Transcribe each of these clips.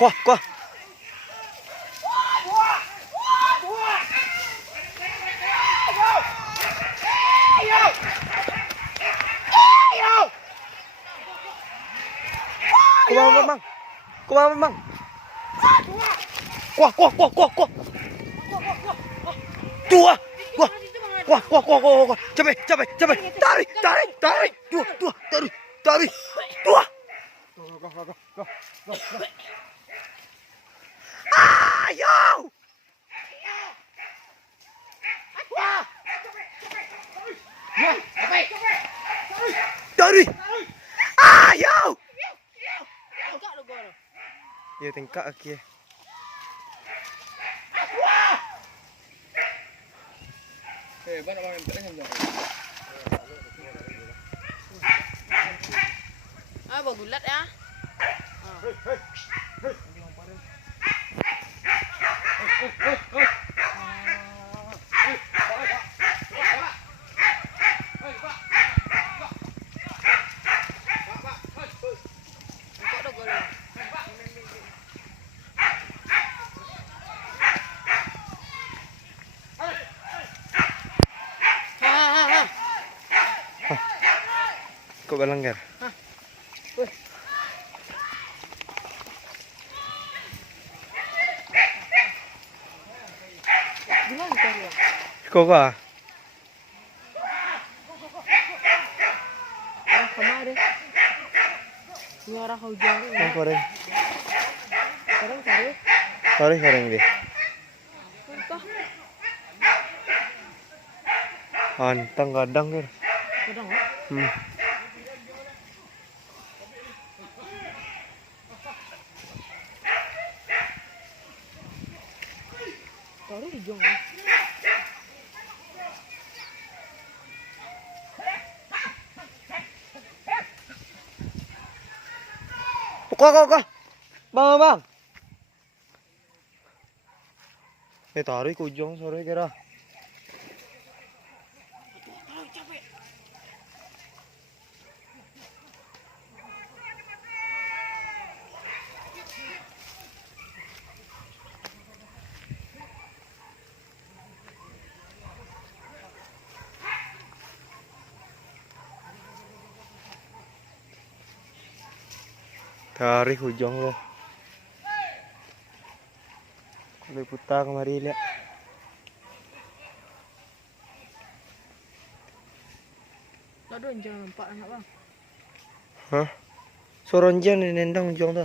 Kuah, kuah. Kuah, Bang. Kuah, Bang. Kuah, kuah, kuah, kuah, kuah. Dua, kuah. Kuah, kuah, kuah, kuah, kuah. Capai, capai, capai. Tarik, tarik, tarik. Dua, dua, tarik, tarik. Dua. Ayo. Tarik. Ayo. Ya tengkak kaki. Bergulat ya. Kok balanggar? Kok kah? Arah kemana? Ini arah hujan. Yang koreng. Sekarang cari. Sorry, koreng deh. Entah. Antang kadang kan. Kadang baru hijau. Kok. Bang. Tarik ujung sore kira. Tarik ujung lo. Boleh putar kemari lihat. Aduh, jangan nampak anak bang. Hah? Soronjan ni nendang ujung tu.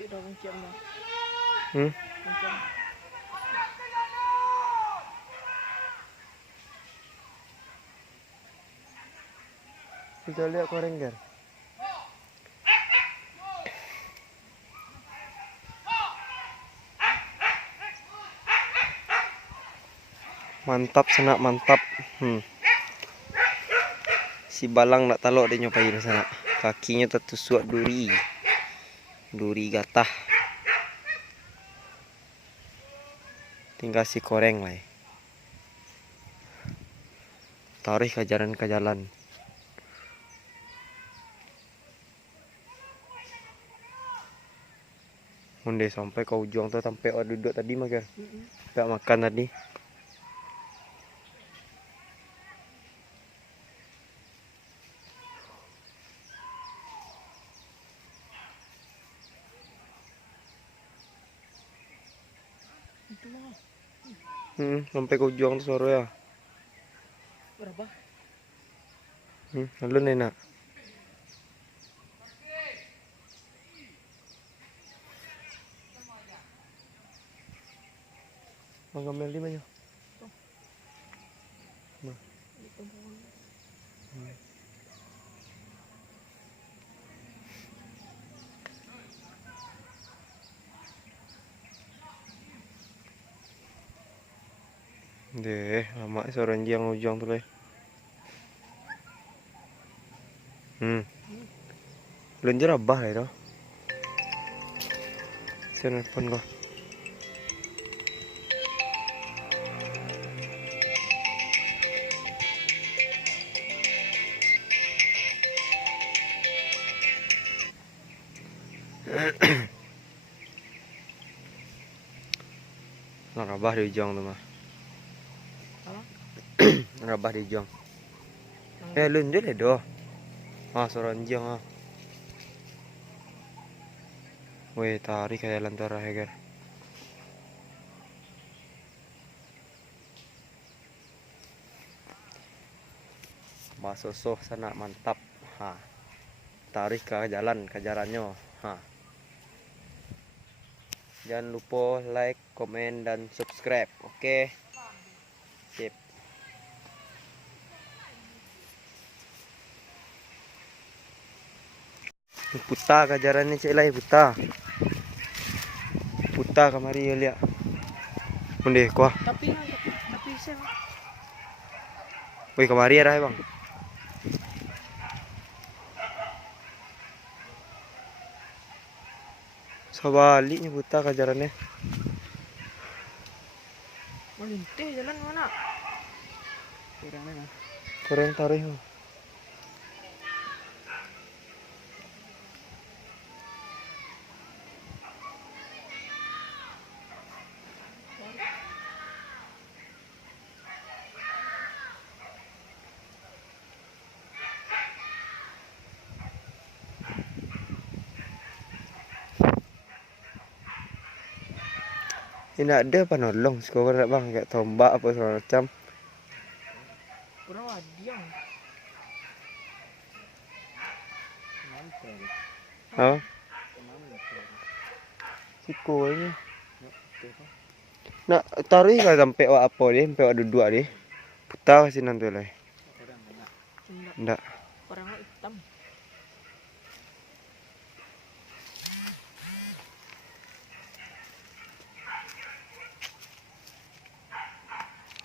Cik dah macam dah. Macam. Kita lihat koreng kan. Mantap senak mantap. Si balang nak talok dia nyopain sana. Kakinya tertusuk duri. Duri gatah. Tinggal si koreng lah. Tarik ke jalan. Munde sampai ke ujung tu sampai orang duduk tadi makan. Tak makan tadi. Itu mah. Sampai ke ujung tu sore ya. Berapa? Lalu enak. Bang gamel di mana? Deh, lama seorang yang ujung tu leh. Lunjur abah itu. Saya nelfon kok. Rabah di ujung tu mah. Apa? Rabah di ujung. Lunjur le doh. Soranjang ah. Weh, tarik kayak lantara heger. Basosoh sana mantap. Tarik ke jalan kejarannya. Jangan lupa like, komen dan subscribe. Oke. Sip. Puta kejarannya cek lai puta. Puta kamari ya lihat. Mendeh kuah. Tapi saya Wih kamari ada bang. Sebaliknya buta kejarannya. melintih jalan mana? Kurang tarik. Ini ada penolong sekolah bang kayak tombak apa segala macam. Kurang wadiang. Apa? Siko ini. Nak taruh kalau sampai apa dia, sampai duduk dia. Putar sih nanti lah. Enggak. Orang hitam.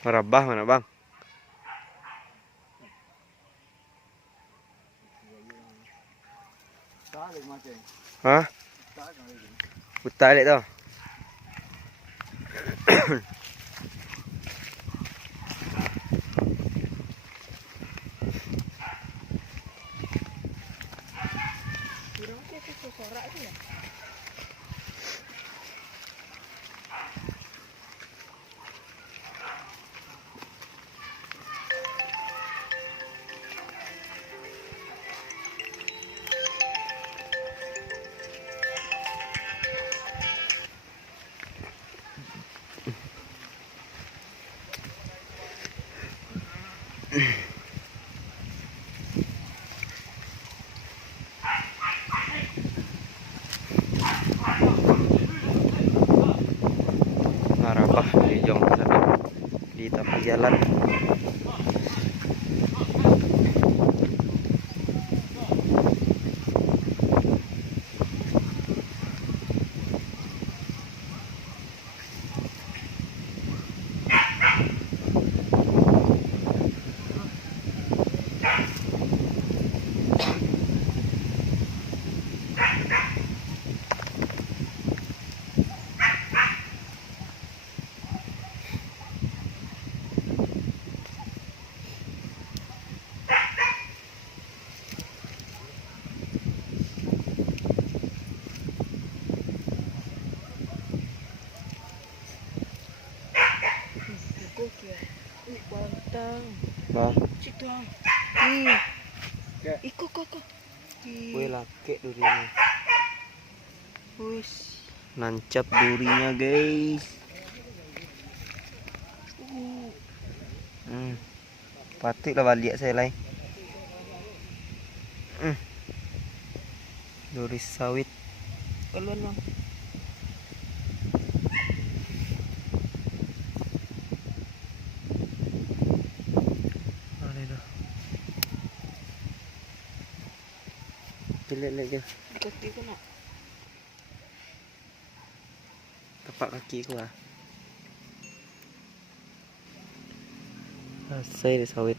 Rabah mana bang? Hah? Putar dia tu. Kurang macam sorak tu ya. Rabah di jong sana di tepi jalan. Bantang. Bang, Cik tu. Ikut kok. wih laki durinya. Wis. Nancap durinya guys. Patut lah balik saya lain. Duri sawit. Keluar bang. Lihat je. Kaki ku nak. Tapak kaki ku lah. Saya di sawit